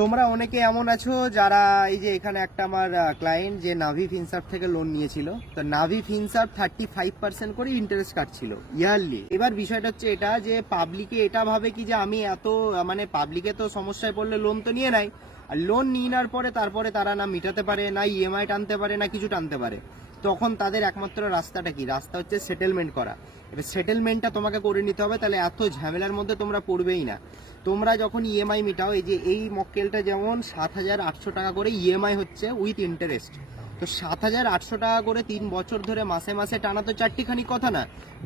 তোমরা অনেকে এমন আছো যারা এই যে এখানে একটা আমার ক্লায়েন্ট যে নাভি ফিনসার্ভ থেকে লোন নিয়েছিল, তো নাভি ফিনসার্ভ 35% করে ইন্টারেস্ট কাটছিল ইয়ারলি। এবার বিষয়টা হচ্ছে এটা যে পাবলিকে এটা ভাবে কি যে আমি এত মানে পাবলিকে তো সমস্যায় পড়লে লোন তো নিয়ে নেয়, আর লোন নিয়ে নেওয়ার পরে তারপরে তারা না মিটাতে পারে, না ইএমআই টানতে পারে, না কিছু টানতে পারে। তখন তাদের একমাত্র রাস্তাটা কি? রাস্তা হচ্ছে সেটেলমেন্ট করা। এবার সেটেলমেন্টটা তোমাকে করে নিতে হবে, তাহলে এত ঝামেলার মধ্যে তোমরা পড়বেই না। তোমরা যখন ইএমআই মিটাও, এই যে এই মক্কেলটা যেমন 7,800 টাকা করে ইএমআই হচ্ছে উইথ ইন্টারেস্ট, তো 7,800 টাকা করে 3 বছর ধরে মাসে মাসে টানা তো চারটিখানি কথা না।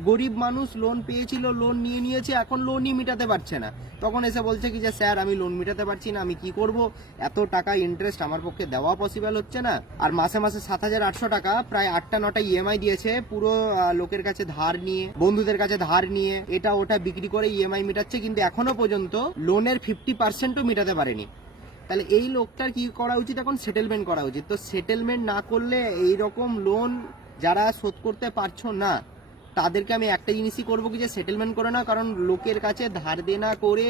গরিব মানুষ লোন পেয়েছিল, লোন নিয়েছে, এখন লোনই মিটাতে পারছে না। তখন এসে বলছে কি যে স্যার আমি লোন মিটাতে পারছি না, আমি কি করব, এত টাকা ইন্টারেস্ট আমার পক্ষে দেওয়া পসিবল হচ্ছে না। আর মাসে মাসে 7,800 টাকা প্রায় 8টা-9টা ইএমআই দিয়েছে, পুরো লোকের কাছে ধার নিয়ে, বন্ধুদের কাছে ধার নিয়ে, এটা ওটা বিক্রি করে ইএমআই মিটাচ্ছে, কিন্তু এখনো পর্যন্ত লোনের 50%ও মিটাতে পারেনি। তাহলে এই লোকটার কি করা উচিত? এখন সেটেলমেন্ট করা উচিত। তো সেটেলমেন্ট না করলে এই রকম লোন যারা শোধ করতে পারছো না তাদেরকে আমি একটা জিনিসই করবো কি যে সেটেলমেন্ট করে না, কারণ লোকের কাছে ধার দেনা করে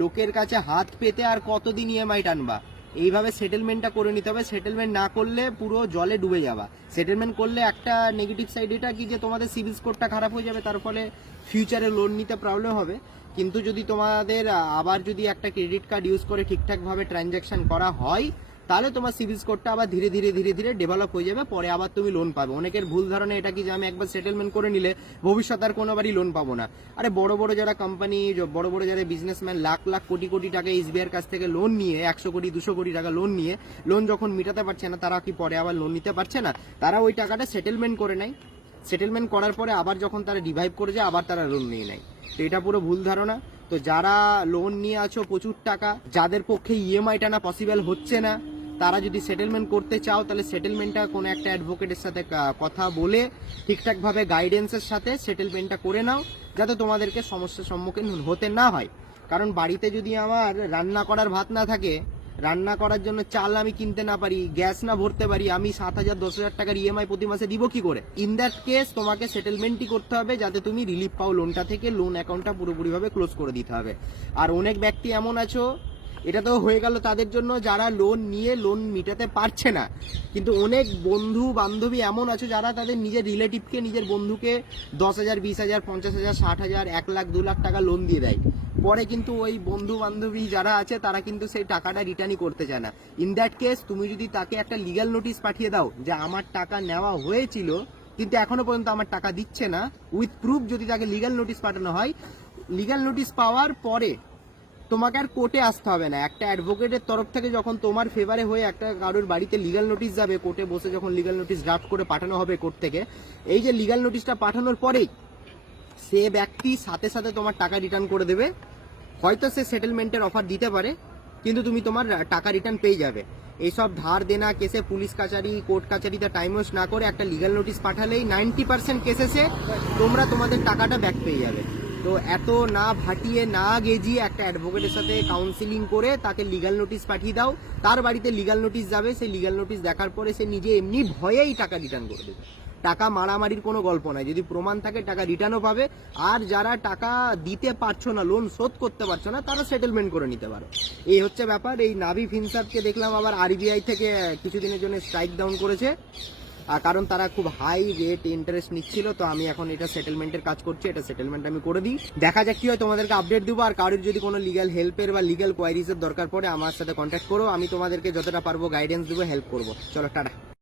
লোকের কাছে হাত পেতে আর কতদিন ইএমআই টানবা? এইভাবে সেটেলমেন্টটা করে নিতে হবে। সেটেলমেন্ট না করলে পুরো জলে ডুবে যাবা। সেটেলমেন্ট করলে একটা নেগেটিভ সাইড এটা কি যে তোমাদের সিবিল স্কোরটা খারাপ হয়ে যাবে, তার ফলে ফিউচারে লোন নিতে প্রবলেম হবে। কিন্তু যদি তোমাদের আবার যদি একটা ক্রেডিট কার্ড ইউজ করে ঠিকঠাকভাবে ট্রানজ্যাকশন করা হয়, তাহলে তোমার সিবিল স্কোরটা আবার ধীরে ধীরে ডেভেলপ হয়ে যাবে, পরে আবার তুমি লোন পাবে। অনেকের ভুল ধারণা এটা কি যে আমি একবার সেটেলমেন্ট করে নিলে ভবিষ্যৎ আর কোনোবারই লোন পাবো না। আরে বড় বড় যারা কোম্পানি, বড় বড় যারা বিজনেসম্যান লাখ লাখ কোটি কোটি টাকা এসবিআই এর কাছ থেকে লোন নিয়ে, 100 কোটি 200 কোটি টাকা লোন নিয়ে লোন যখন মিটাতে পারছে না, তারা কি পরে আবার লোন নিতে পারছে না? তারা ওই টাকাটা সেটেলমেন্ট করে নেয়। সেটেলমেন্ট করার পরে আবার যখন তারা রিভাইভ করে যায়, আবার তারা লোন নিয়ে নেয়। তো এটা পুরো ভুল ধারণা। তো যারা লোন নিয়ে আছো প্রচুর টাকা, যাদের পক্ষে ইএমআই টানা পসিবল হচ্ছে না, তারা যদি সেটেলমেন্ট করতে চাও, তাহলে সেটেলমেন্টটা কোনো একটা অ্যাডভোকেটের সাথে কথা বলে ঠিকঠাকভাবে গাইডেন্সের সাথে সেটেলমেন্টটা করে নাও, যাতে তোমাদেরকে সমস্যার সম্মুখীন হতে না হয়। কারণ বাড়িতে যদি আমার রান্না করার ভাত না থাকে, রান্না করার জন্য চাল আমি কিনতে না পারি, গ্যাস না ভরতে পারি, আমি 7,000-10,000 টাকার ইএমআই প্রতি মাসে দিব কি করে? ইন দ্যাট কেস তোমাকে সেটেলমেন্টই করতে হবে, যাতে তুমি রিলিফ পাও লোনটা থেকে, লোন অ্যাকাউন্টটা পুরোপুরিভাবে ক্লোজ করে দিতে হবে। আর অনেক ব্যক্তি এমন আছো, এটা তো হয়ে গেল তাদের জন্য যারা লোন নিয়ে লোন মিটাতে পারছে না, কিন্তু অনেক বন্ধু বান্ধবী এমন আছে যারা তাদের নিজের রিলেটিভকে, নিজের বন্ধুকে 10,000, 20,000, 50,000, 60,000, 1 লাখ 2 লাখ টাকা লোন দিয়ে দেয়। পরে কিন্তু ওই বন্ধু বান্ধবী যারা আছে তারা কিন্তু সেই টাকাটা রিটার্নই করতে চায় না। ইন দ্যাট কেস তুমি যদি তাকে একটা লিগ্যাল নোটিশ পাঠিয়ে দাও যে আমার টাকা নেওয়া হয়েছিল কিন্তু এখনো পর্যন্ত আমার টাকা দিচ্ছে না, উইথ প্রুফ যদি তাকে লিগ্যাল নোটিশ পাঠানো হয়, লিগ্যাল নোটিশ পাওয়ার পরে তোমাকে আর কোর্টে আসতে হবে না। একটা অ্যাডভোকেটের তরফ থেকে যখন তোমার ফেভারে হয়ে একটা কারোর বাড়িতে লিগ্যাল নোটিশ যাবে, কোর্টে বসে যখন লিগ্যাল নোটিশ ড্রাফট করে পাঠানো হবে কোর্ট থেকে, এই যে লিগ্যাল নোটিশটা পাঠানোর পরেই সে ব্যক্তি সাথে সাথে তোমার টাকা রিটার্ন করে দেবে। হয়তো সে সেটেলমেন্টের অফার দিতে পারে, কিন্তু তুমি তোমার টাকা রিটার্ন পেয়ে যাবে। এইসব ধার দেনা কেসে পুলিশ কাচারি, কোর্ট কাচারিতে টাইম ওয়েস্ট না করে একটা লিগ্যাল নোটিশ পাঠালেই 90% কেসেসে তোমরা তোমাদের টাকাটা ব্যাক পেয়ে যাবে। তো এত না ভাটিয়ে না গেজিয়ে একটা অ্যাডভোকেটের সাথে কাউন্সিলিং করে তাকে লিগ্যাল নোটিশ পাঠিয়ে দাও। তার বাড়িতে লিগ্যাল নোটিশ যাবে, সেই লিগ্যাল নোটিশ দেখার পরে সে নিজে এমনি ভয়েই টাকা রিটার্ন করে দেবে। টাকা মারামারির কোনো গল্প নাই, যদি প্রমাণ থাকে টাকা রিটার্নও পাবে। আর যারা টাকা দিতে পারছো না, লোন শোধ করতে পারছো না, তারা সেটেলমেন্ট করে নিতে পারো। এই হচ্ছে ব্যাপার। এই নাভি ফিনসার্ভকে দেখলাম আবার আরবিআই থেকে কিছুদিনের জন্য স্ট্রাইক ডাউন করেছে, কারণ তারা খুব হাই রেট ইন্টারেস্ট নিচ্ছিল। তো আমি এখন এটা সেটেলমেন্টের কাজ করছি, এটা সেটেলমেন্ট আমি করে দিই, দেখা যাক কি হয়, তোমাদেরকে আপডেট দেবো। আর কারোর যদি কোনো লিগ্যাল হেল্পের বা লিগ্যাল কোয়ারিজের দরকার পড়ে আমার সাথে কন্ট্যাক্ট করো, আমি তোমাদেরকে যতটা পারবো গাইডেন্স দেবো, হেল্প করবো। চলো টাটা।